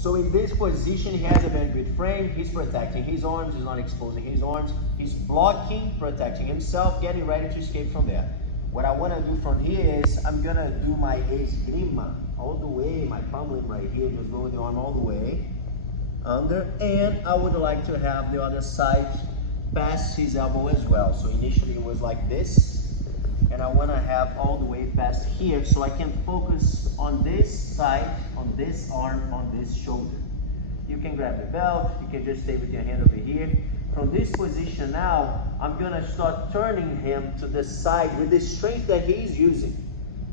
So in this position, he has a very good frame. He's protecting his arms. He's not exposing his arms. He's blocking, protecting himself, getting ready to escape from there. What I want to do from here is I'm going to do my esgrima all the way, my pummeling right here, just go with the arm all the way under, and I would like to have the other side past his elbow as well. So initially it was like this, and I want to have all the way past here so I can focus on this side, on this arm, on this shoulder. You can grab the belt, you can just stay with your hand over here. From this position now, I'm going to start turning him to the side with the strength that he's using.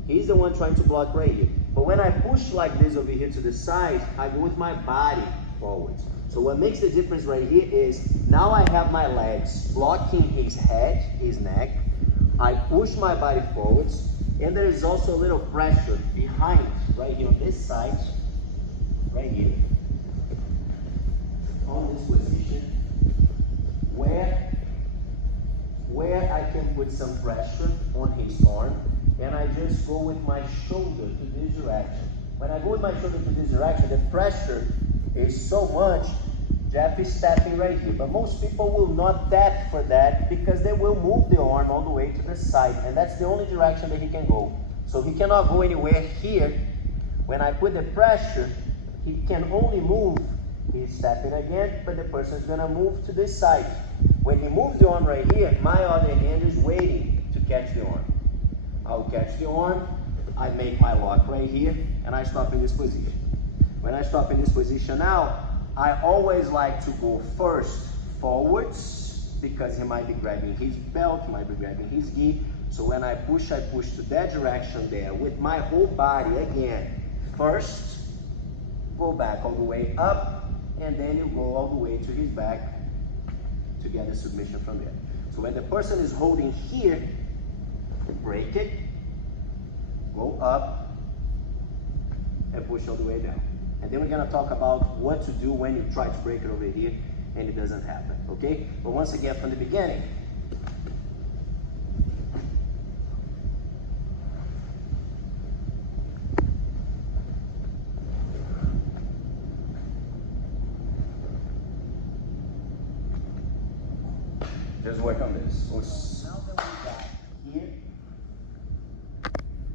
He's the one trying to block right here. But when I push like this over here to the side, I go with my body forwards. So what makes the difference right here is now I have my legs blocking his head, his neck. I push my body forwards, and there is also a little pressure behind, right here on this side, right here, on this position, where I can put some pressure on his arm, and I just go with my shoulder to this direction. When I go with my shoulder to this direction, the pressure is so much, Jeff is tapping right here. But most people will not tap for that because they will move the arm all the way to the side, and that's the only direction that he can go. So he cannot go anywhere here. When I put the pressure, he can only move. He's tapping again, but the person is going to move to this side. When he moves the arm right here, my other hand is waiting to catch the arm. I'll catch the arm, I make my lock right here, and I stop in this position. When I stop in this position now, I always like to go first forwards because he might be grabbing his belt, he might be grabbing his gi. So when I push to that direction there with my whole body again. First, go back all the way up, and then you go all the way to his back to get the submission from there. So when the person is holding here, break it, go up, and push all the way down. And then we're going to talk about what to do when you try to break it over here and it doesn't happen, okay? But once again, from the beginning, just work on this. So now that we got here,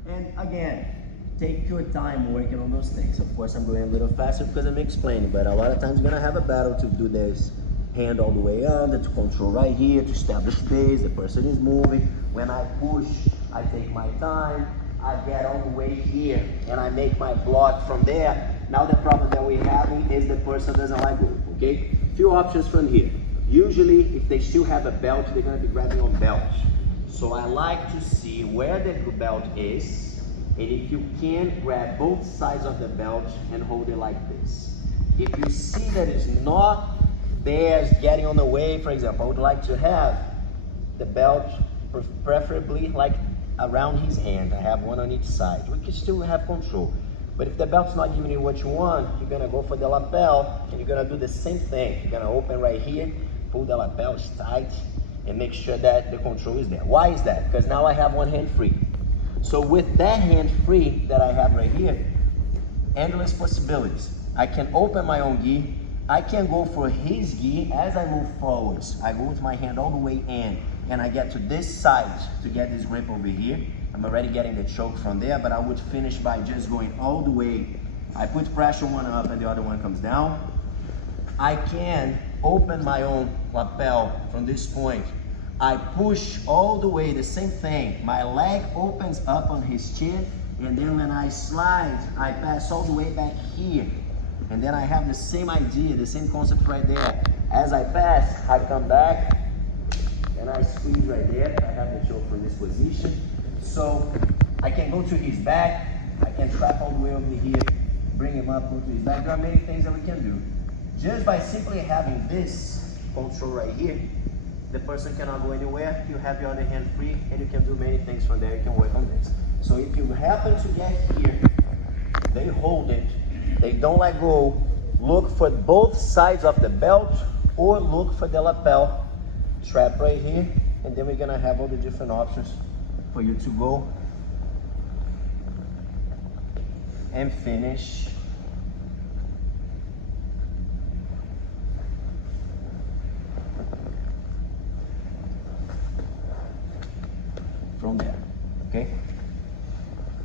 and again, take your time working on those things. Of course, I'm going a little faster because I'm explaining, but a lot of times you're going to have a battle to do this hand all the way under, to control right here, to establish base, the person is moving. When I push, I take my time, I get all the way here, and I make my block from there. Now the problem that we're having is the person doesn't like move, okay? Few options from here. Usually, if they still have a belt, they're going to be grabbing on belt. So I like to see where the belt is, and if you can, grab both sides of the belt and hold it like this. If you see that it's not there, it's getting on the way, for example, I would like to have the belt preferably like around his hand. I have one on each side. We can still have control. But if the belt's not giving you what you want, you're going to go for the lapel, and you're going to do the same thing. You're going to open right here, pull the lapel tight, and make sure that the control is there. Why is that? Because now I have one hand free. So with that hand free that I have right here, endless possibilities. I can open my own gi. I can go for his gi as I move forwards. I go with my hand all the way in, and I get to this side to get this grip over here. I'm already getting the choke from there, but I would finish by just going all the way. I put pressure one up and the other one comes down. I can open my own lapel from this point. I push all the way, the same thing. My leg opens up on his chin, and then when I slide, I pass all the way back here. And then I have the same idea, the same concept right there. As I pass, I come back, and I squeeze right there. I have the choke from this position. So I can go to his back, I can trap all the way over here, bring him up, go to his back. There are many things that we can do. Just by simply having this control right here, the person cannot go anywhere. You have your other hand free, and you can do many things from there. You can work on this. So if you happen to get here, they hold it, they don't let go. Look for both sides of the belt, or look for the lapel. Trap right here, and then we're gonna have all the different options for you to go and finish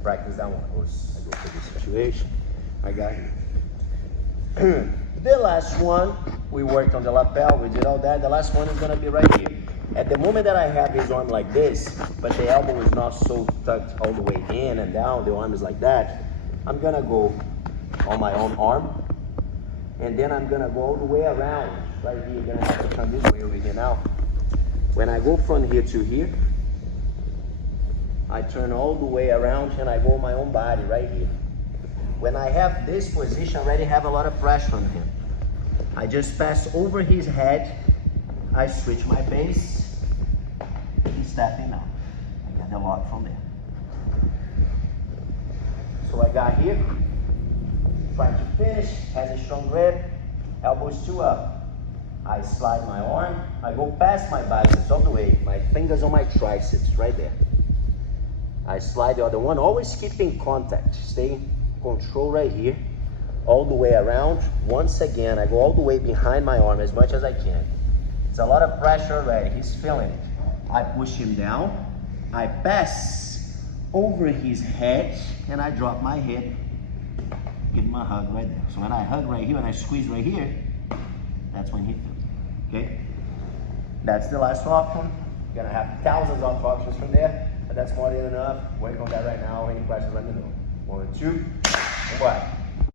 practice that one. I go for this situation. I got here. The last one, we worked on the lapel, we did all that. The last one is gonna be right here. At the moment that I have his arm like this, but the elbow is not so tucked all the way in and down, the arm is like that, I'm gonna go on my own arm, and then I'm gonna go all the way around. Right here, you're gonna have to come this way over here now. When I go from here to here, I turn all the way around and I go my own body right here. When I have this position, I already have a lot of pressure on him. I just pass over his head, I switch my base, he's stepping out. I get the lock from there. So I got here, trying to finish, has a strong grip, elbows two up. I slide my arm, I go past my biceps all the way, my fingers on my triceps, right there. I slide the other one, always keeping contact, stay in control right here, all the way around. Once again, I go all the way behind my arm as much as I can. It's a lot of pressure already, he's feeling it. I push him down, I pass over his head, and I drop my head, give him a hug right there. So when I hug right here, and I squeeze right here, that's when he feels it, okay? That's the last option. You're gonna have thousands of options from there, but that's more than enough. Work on that right now. Any questions, let me know. 1, 2, and what?